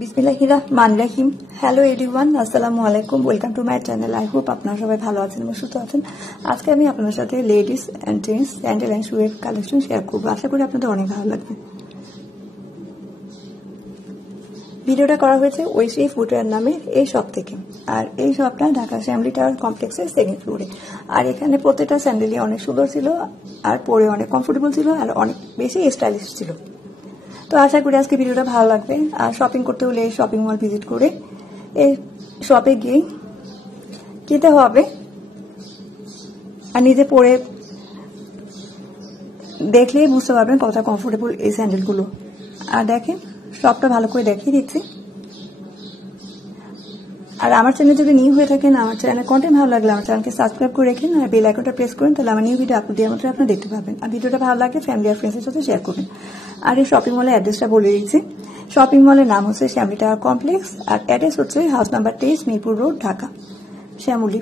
বিসমিল্লাহির রহমানির রহিম। Hello everyone, আসসালামু আলাইকুম। Welcome to my channel. I hope আপনারা সবাই ভালো আছেন এবং সুস্থ আছেন। আজকে আমি আপনাদের সাথে ladies and gents sandal and শুয়ের কালেকশন শেয়ার করবো। আশা করি আপনাদের অনেক ভালো লাগবে। ভিডিওটা করা হয়েছে ঐশী ফুটওয়্যার নামে এই শপ থেকে। আর এই শপটা ঢাকা শ্যামলী টাওয়ার কমপ্লেক্সের সেকেন্ড ফ্লোরে। আর এখানে প্রত্যেকটা স্যান্ডেলই অনেক সুন্দর ছিল, আর পরে অনেক কমফোর্টেবল ছিল, আর অনেক বেশি স্টাইলিশ ছিল। তো আশা করি আজকে ভিডিওটা ভালো লাগবে। আর শপিং করতে হলে এই শপিং মল ভিজিট করে এই শপে গিয়ে কিনতে হবে, আর নিজে পরে দেখলেই বুঝতে পারবেন কতটা কমফোর্টেবল এই স্যান্ডেলগুলো। আর দেখেন, শপটা ভালো করে দেখিয়ে দিচ্ছি। আর আমার চ্যানেল যদি নিউ হয়ে থাকেন, আমার চ্যানেল কন্টেন্ট ভালো লাগলে আমার চ্যানেলকে সাবস্ক্রাইব করে রাখেন আর বেল আইকনটা প্রেস করুন, তাহলে আমার নিউ ভিডিও আপলোড দেওয়ার মতো আপনারা দেখতে পাবেন। আর ভিডিওটা ভালো লাগলে ফ্যামিলি আর ফ্রেন্ডসের সাথে শেয়ার করবেন। আর এই শপিং মলের অ্যাড্রেসটা বলে দিচ্ছি। শপিং মলের নাম হচ্ছে শ্যামলী টাওয়ার কমপ্লেক্স, আর অ্যাড্রেস হচ্ছে house number 23, Mirpur road, Dhaka Shyamoli.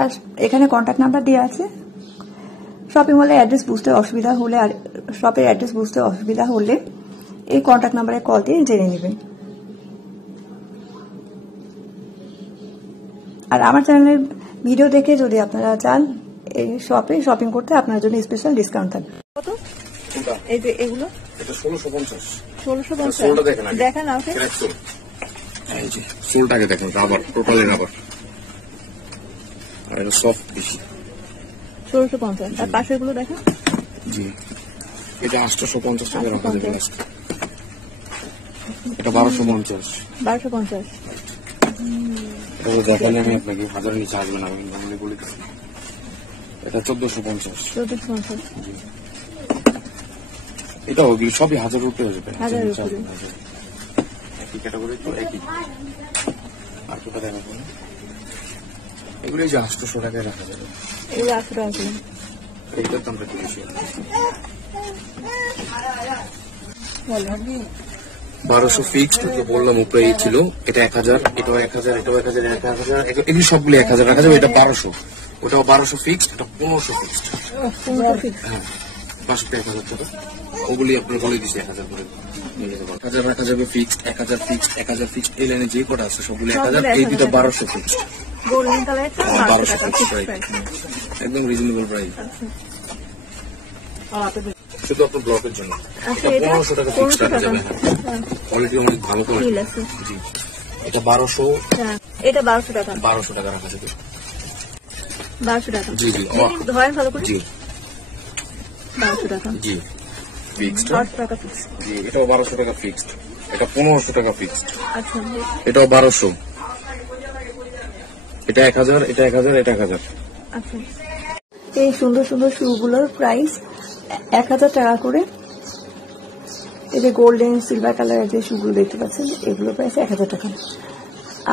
আর এখানে কন্ট্যাক্ট নাম্বার দেওয়া আছে। শপিং মলের অ্যাড্রেস বুঝতে অসুবিধা হলে, আর শপের অ্যাড্রেস বুঝতে অসুবিধা হলে এই কন্ট্যাক্ট নাম্বারে কল দিয়ে জেনে নেবেন। আর আমার চ্যানেলের ভিডিও দেখে যদি আপনারা চান এই শপে শপিং করতে, আপনার জন্য স্পেশাল ডিসকাউন্ট থাকবে। কত এই যে এগুলো? এটা 1650। 1650 দেখেন আগে। দেখেন আমাকে এই যে সোলটাকে দেখেন, রাবার, টোটালি রাবার। আর এটা সফট বেশি। 1650। আর পাশেগুলো দেখেন। জি, এটা 850 টাকা রাখা যাবে আজকে। এটা 1250। 1250। এটা দেখালে আমি আপনাকে 1000 নিচে আসবে না, আমি নর্মালি বলে দিচ্ছি। এটা 1450। 1450। এটা ওগুলি সবই 1000 উপরে আসবে। 1000 উপরে। একই ক্যাটাগরি তো একই। আর কোথা দেখাবো? এগুলো যে 800 টাকায় রাখা যাবে। এই 800 টাকা করে। এইটার দামটা একটু বেশি। 1200 ফিক্সড, তো বললাম উপরে ছিল। এটা 1000, এটাও 1000, এটাও 1000, 1000, এগুলি সবগুলো 1000 রাখা যাবে। এটা 1200, ওটাও 1200 ফিক্সড, এটা 1500 ফিক্সড। 1500 ফিক্স। হ্যাঁ, 1000 টাকা। ওগুলি আপনি বলে দিচ্ছি 1000 করে নিয়ে যেতে পারেন। 1000 রাখা যাবে ফিক্সড, 1000 ফিক্সড, 1000 ফিক্সড। এই লাইনে যে কটা আছে সবগুলো 1000, এই দুটো 1200 ফিক্সড। গোল্ডেন কালারটা 1200 ফিক্সড প্রাইস, একদম রিজনেবল প্রাইস। শুধু আপনার ব্লকের জন্য। আচ্ছা, এটা 1500 টাকা ফিক্সড রাখা যাবে। কোয়ালিটি অনেক ভালো কোয়ালিটি আছে। জি, এটা 1200। হ্যাঁ, এটা 1200 টাকা। 1200 টাকা রাখা যাবে। 1200 টাকা। জি জি, ধরেন ভালো করে। জি 1200 টাকা। জি ফিক্সড। 1200 টাকা ফিক্স। জি, এটাও 1200 টাকা ফিক্সড। এটা 1500 টাকা ফিক্সড। আচ্ছা, এটাও 1200। এটা 1000, এটা 1000, এটা 1000। আচ্ছা। এই সুন্দর সুন্দর শুগুলোর প্রাইস 1000 টাকা করে। এই যে গোল্ডেন সিলভার কালারের যে শুগুলো দেখতে পাচ্ছেন, এগুলোর প্রাইস 1000 টাকা।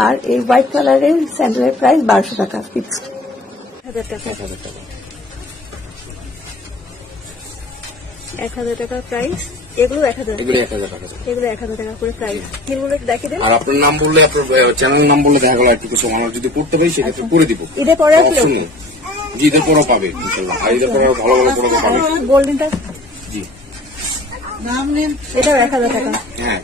আর এই হোয়াইট কালারের স্যান্ডেলের প্রাইস 1200 টাকা ফিক্সড। 1000 টাকা। 1000 টাকা। 1000 টাকা প্রাইস। এগুলো 1000। এগুলো 1000 টাকা। এগুলো 1000 টাকা করে প্রাইস। হিলগুলো একটু দেখিয়ে দেন। আর আপনার নাম বললে, আপনার চ্যানেল নাম বললে দেখা গেল একটু কিছু আমরা যদি করতে পারি সেক্ষেত্রে করে দিব। ঈদের পরে আসলে অপশন নেই। জি, ঈদের পরেও পাবে ইনশাআল্লাহ। আর ঈদের পরে ভালো ভালো প্রোডাক্ট পাবে। গোল্ডেনটা জি, নাম নেন। এটাও 1000 টাকা। হ্যাঁ।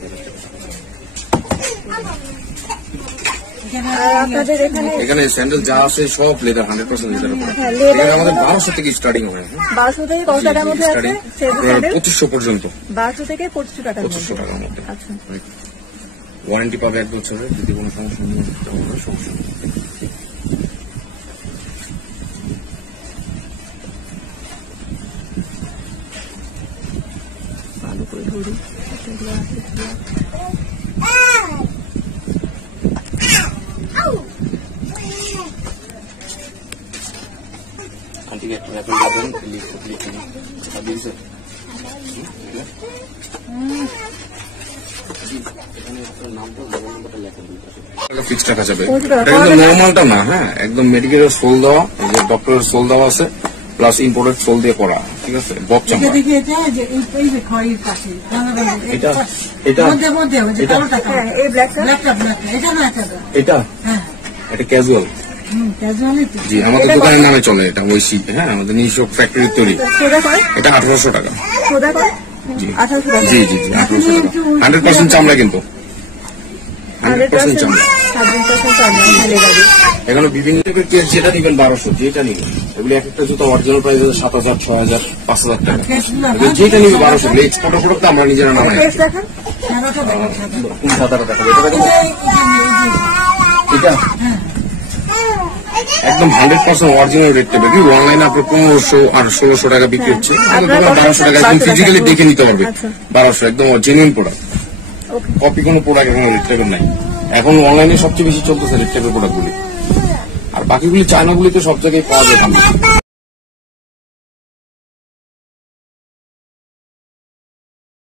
আর আপনাদের এখানে স্যান্ডেল যা আছে সব লেদার, 100% লেদার উপরে। হ্যাঁ, leather। এখানে আমাদের 1200 থেকে স্টার্টিং হয়। 1200 থেকে কত টাকার মধ্যে আছে? 2500 পর্যন্ত। 1200 থেকে 2500 টাকার 2500 টাকার মধ্যে। আচ্ছা। ওয়ারেন্টি পাবে 1 বছরের, যদি কোনো সমস্যা নেই তাহলে সমস্যা নেই। ভালো করে ধরি। আন্টিকে একটা র্যাপেল দেবেন, লিখে দিয়েছে। ফিক্সড রাখা যাবে। নর্মালটা না, হ্যাঁ, একদম মেডিকেলের সোল দেওয়া, ডক্টরের সোল দেওয়া আছে, প্লাস ইম্পোর্টেড সোল দিয়ে করা। ঠিক আছে, বক চামড়া। এটা এটা ক্যাজুয়াল। জি, আমাদের দোকানের নামে চলে এটা ঐশী। হ্যাঁ, আমাদের নিজস্ব ফ্যাক্টরি তৈরি। এটা 1800 টাকা। জি 1800 টাকা। জি জি জি 1800 টাকা 100% চামড়া কিন্তু 100% চামড়া। 100% চামড়া, ভালো গাড়ি। এখানে বিভিন্ন টাইপের কেস যেটা নিবেন 1200 যেটা নিবেন এগুলি এক একটা জুতো অরিজিনাল প্রাইস 7000 6000 5000 টাকা এগুলো যেটা নিবে 1200 এগুলো এক্সপোর্ট প্রোডাক্ট আমরা নিজেরা নামাই কেস দেখান। কোন সাদাটা দেখাবো এটা দেখো এটা একদম 100% অরিজিনাল রেট পেবে কি অনলাইনে আপনি 1500 আর 1600 টাকা বিক্রি হচ্ছে আপনার 1200 টাকা একদম ফিজিক্যালি দেখে নিতে পারবে আচ্ছা। 1200 একদম জেনুইন প্রোডাক্ট ওকে। কপি কোনো প্রোডাক্ট এখন রেট টেবিল নাই এখন অনলাইনে সবচেয়ে বেশি চলতেছে রেট টেবিল প্রোডাক্টগুলি আর বাকিগুলি চায়নাগুলিতে সব জায়গায় পাওয়া যায়